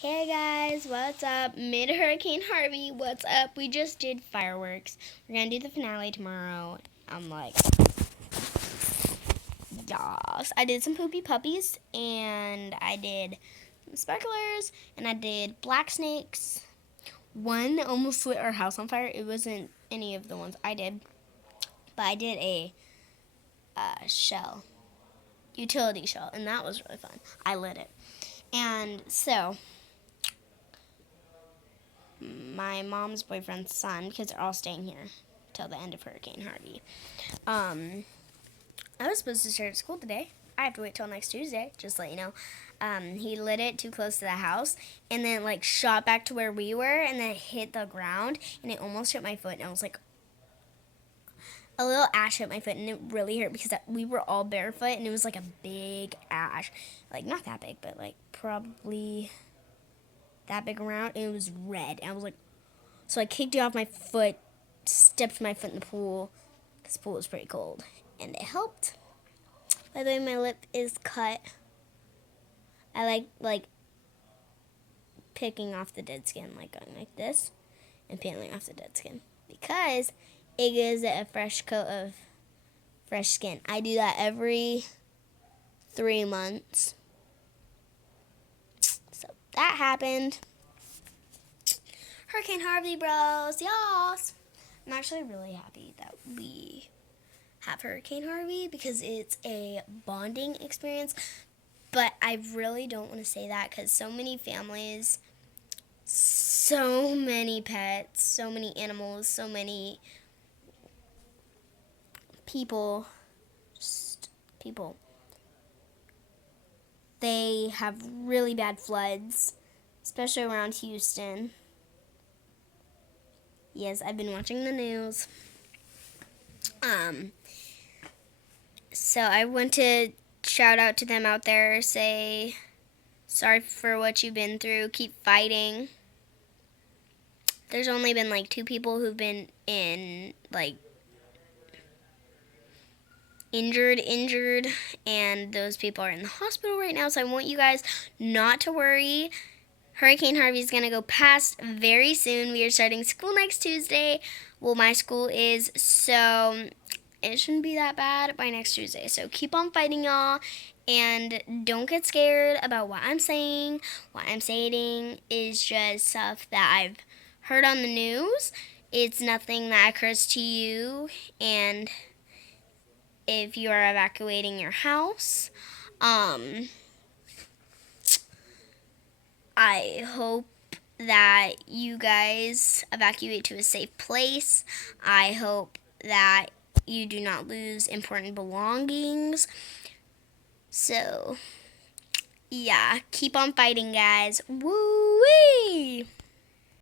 Hey guys, what's up? Mid Hurricane Harvey, what's up? We just did fireworks. We're gonna do the finale tomorrow. I'm like, yas. I did some poopy puppies, and I did some sparklers, and I did black snakes. One almost lit our house on fire. It wasn't any of the ones I did, but I did a shell, utility shell, and that was really fun. I lit it. And so, my mom's boyfriend's son, because they're all staying here till the end of Hurricane Harvey. I was supposed to start school today. I have to wait till next Tuesday, just to let you know. He lit it too close to the house, and then like shot back to where we were, and then it hit the ground, and it almost hit my foot, and I was like, a little ash hit my foot, and it really hurt because we were all barefoot, and it was like a big ash, like not that big, but like probably that big around, and it was red, and I was like, so I kicked it off my foot, stepped my foot in the pool, because the pool was pretty cold, and it helped. By the way, my lip is cut. I like picking off the dead skin, like going like this, and peeling off the dead skin, because it gives it a fresh coat of fresh skin. I do that every 3 months. So that happened. Hurricane Harvey, bros, yas. I'm actually really happy that we have Hurricane Harvey because it's a bonding experience. But I really don't want to say that because so many families, so many pets, so many animals, so many people, just people, they have really bad floods, especially around Houston. Yes, I've been watching the news. So I want to shout out to them out there, say sorry for what you've been through, keep fighting. There's only been like 2 people who've been injured, and those people are in the hospital right now, so I want you guys not to worry. Hurricane Harvey is going to go past very soon. We are starting school next Tuesday. Well, my school is, so it shouldn't be that bad by next Tuesday. So keep on fighting, y'all, and don't get scared about what I'm saying. What I'm saying is just stuff that I've heard on the news. It's nothing that occurs to you, and if you are evacuating your house, I hope that you guys evacuate to a safe place. I hope that you do not lose important belongings. So, yeah, keep on fighting, guys. Woo-wee!